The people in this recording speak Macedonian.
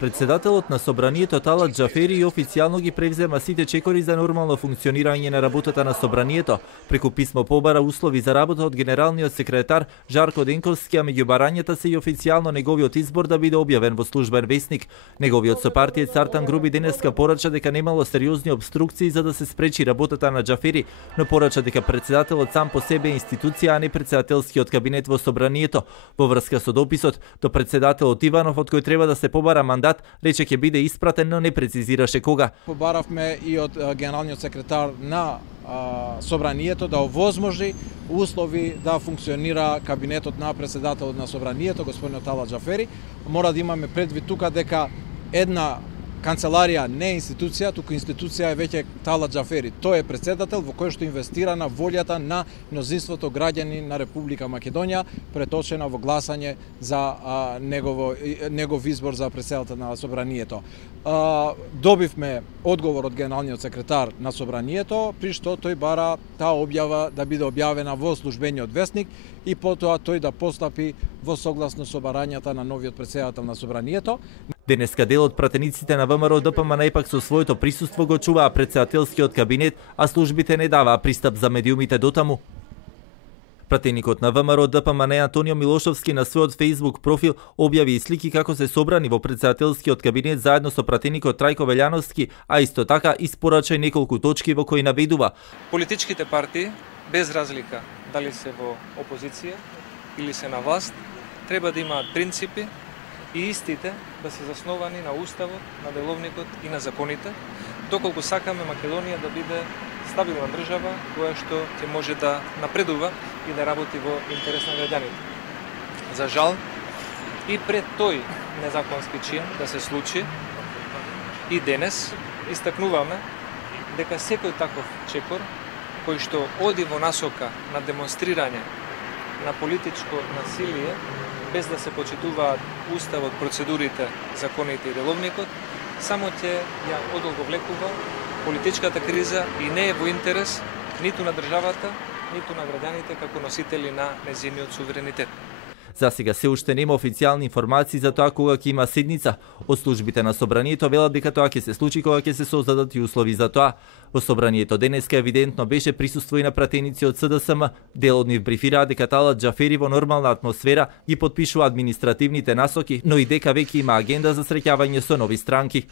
Председателот на Собранието Талат Џафери официјално ги превзема сите чекори за нормално функционирање на работата на Собранието. Преку писмо побара услови за работа од генералниот секретар Жарко Денковски, а меѓу барањата се и официјално неговиот избор да биде објавен во службен весник. Неговиот сопартиец Артан Груби денеска порача дека немало сериозни обструкции за да се спречи работата на Џафери, но порача дека председателот сам по себе е институција, а не председателскиот кабинет во Собранието. Во врска со дописот до председателот Иванов, од кој треба да се побара мандат, рече ќе биде испратен, но не прецизираше кога. Побаравме и од генералниот секретар на Собранието да овозможи услови да функционира кабинетот на председателот на Собранието, господинот Талат Џафери. Мора да имаме предвид тука дека една канцеларија не е институција, туку институција е веќе Талат Џафери. Тој е председател во кој што инвестира на волјата на мнозинството граѓани на Република Македонија, преточена во гласање за негов избор за председател на Собранието. Добивме одговор од генералниот секретар на Собранието, при што тој бара таа објава да биде објавена во службениот весник и потоа тој да постапи во согласно со барањата на новиот председател на Собранието. Денеска дел од пратениците на ВМРО ДПМН ипак со своето присуство го чуваа председателскиот кабинет, а службите не даваа пристап за медиумите дотаму. Пратеникот на ВМРО ДПМН Антонио Милошовски на својот Facebook профил објави и слики како се собрани во председателскиот кабинет заедно со пратеникот Трајко Велјановски, а исто така испорача и неколку точки во кои наведува: политичките партии, без разлика дали се во опозиција или се на власт, треба да имаат принципи и истите да се засновани на уставот, на деловникот и на законите, доколку сакаме Македонија да биде стабилна држава која што ќе може да напредува и да работи во интерес на граѓаните. За жал, и пред тој незаконски чин да се случи, и денес истакнуваме дека секој таков чекор кој што оди во насока на демонстрирање на политичко насилие, без да се почитуваат уставот, процедурите, законите и деловникот, само ќе ја одолговлекува политичката криза и не е во интерес ниту на државата, ниту на граѓаните како носители на нејзиниот суверенитет. За сега се уште нема официјални информации за тоа кога ќе има седница. Од службите на Собранието велат дека тоа ќе се случи кога ќе се создадат и услови за тоа. Во Собранието денеска евидентно беше присуство и на пратеници од СДСМ. Дел од нив брифираа дека Талат Џафери во нормална атмосфера ги потпишува административните насоки, но и дека веќе има агенда за среќавање со нови странки.